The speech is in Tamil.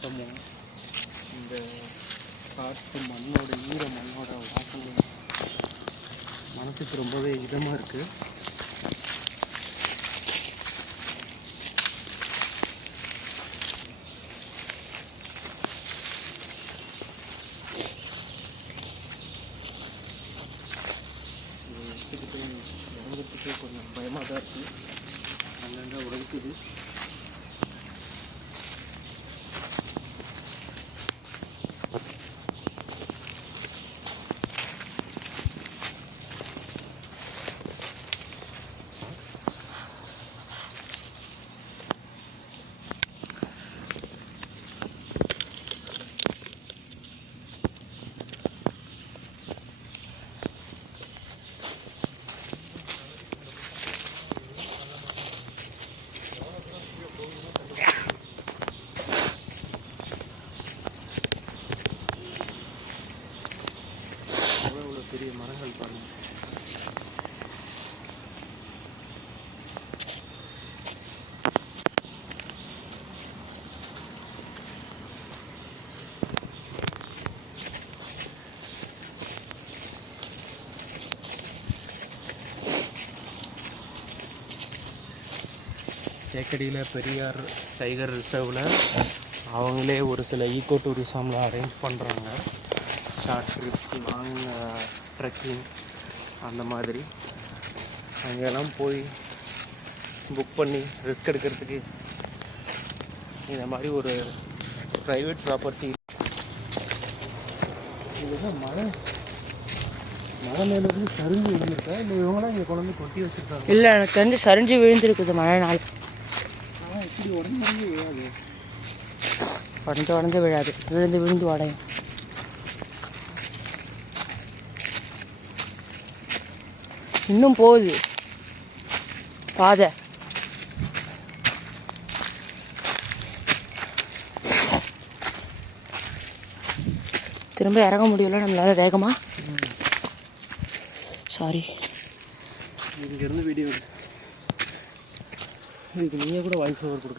சத்தமும் இந்த காற்று மண்ணோட மண்ணோட வாசமும் மனசுக்கு ரொம்பவே இதமாக இருக்குது. இறங்கிறதுக்கு கொஞ்சம் பயமாக தான் இருக்குது. அங்கங்கே உடைக்குது. பெரிய மரங்கள் பாருங்க. தேக்கடியில் பெரியார் டைகர் ரிசர்வில் அவங்களே ஒரு சில ஈகோ டூரிசம்லாம் அரேஞ்ச் பண்ணுறாங்க. ஷார்ட் ட்ரிப், லாங் ட்ரெக்கிங் அந்த மாதிரி அங்கெல்லாம் போய் புக் பண்ணி ரிஸ்க் எடுக்கிறதுக்கு இந்த மாதிரி ஒரு ப்ரைவேட் ப்ராப்பர்ட்டி. இதுதான் மழை மேலேருந்து சரிஞ்சு விழுந்துருக்கா இல்லை இவங்களாம் இங்கே கொண்டு வந்து கொட்டி வச்சுருக்காங்க? இல்லை, எனக்கு தெரிஞ்சு சரிஞ்சு விழுந்துருக்குது மழை நாள். இப்படி உடம்பு விழாது, உடஞ்சு விழாது, விழுந்து உடையும். இன்னும் போகுது பாதை. திரும்ப இறங்க முடியல நம்மளால வேகமா. சாரி, இங்கேருந்து வீடியோ இதுக்கு நீயே கூட வாய்ஸ் ஓவர் கொடுக்க.